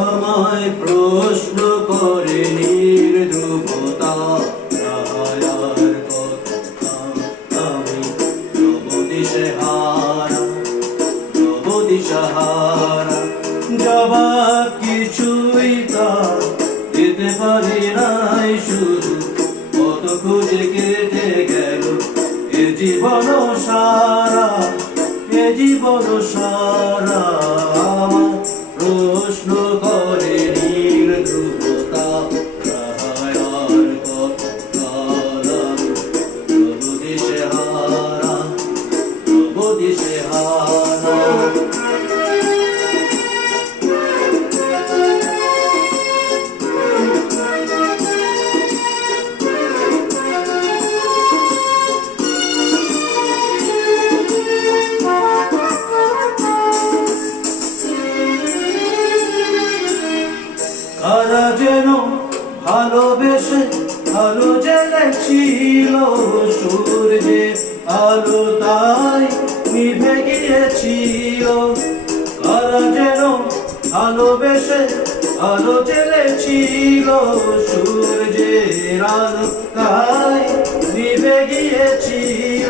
আমায় প্রশ্ন করে নির্ধ্রুবতা রায়ার কথা, আমি নবদিশাহারা জবাব কিছুই তা দিতে পারি নাই, শুধু কত খুঁজে কেটে গেল এ জীবন সারা, এ জীবন সারা। প্রশ্ন করে নির্ধ্রুবতা রায়ার কথা, নবদিশাহারা, নবদিশাহারা। কারা যেন ভালোবেসে আলো জ্বেলেছিল, সূর্যে আলো তাই নিভে গিয়েছিল। কারা যেন ভালোবেসে আলো জ্বেলেছিল, সূর্যের আলো তাই নিভে গিয়েছিল।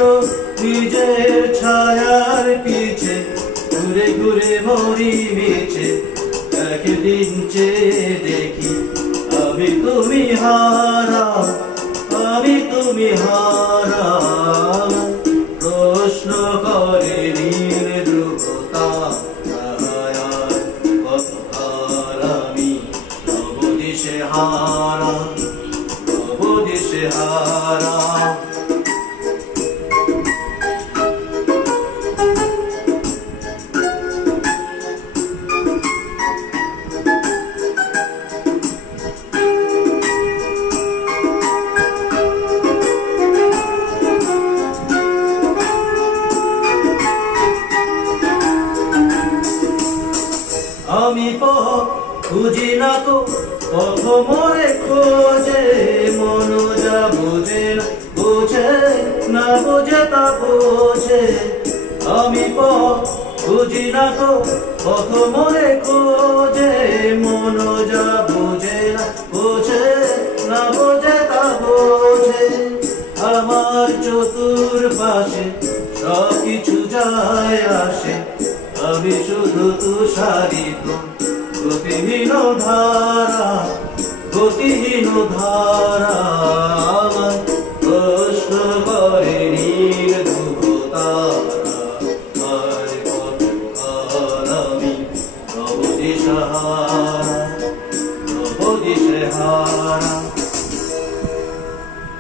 নিজের ছায়ার পিছে ঘুরে ঘুরে মরি মিছে, একদিন চেয়ে দেখি আমি তুমি হারা, আমি তুমি হারা। প্রশ্ন করে নির্ধ্রুবতা রায়ার কথা, আমি নবদিশাহারা, নবদিশাহারা। আমি পথ খুঁজি না তো পথ মরে খোঁজে, মন যা বোঝে না বোঝে না, বোঝে তা বোঝে। আমি পথ খুঁজি না তো পথ মরে খোঁজে, মন যা বোঝে না বোঝে না, বোঝে তা বোঝে। আমার চতুর্পাশে সব কিছু যায় আসে, আমি শুধু তুষারিত গতিহীন ধারা, গতিহীন ধারা। প্রশ্ন করে নির্ধ্রুবতা রায়ার কথা, আমি নবদিশাহারা, নবদিশাহারা।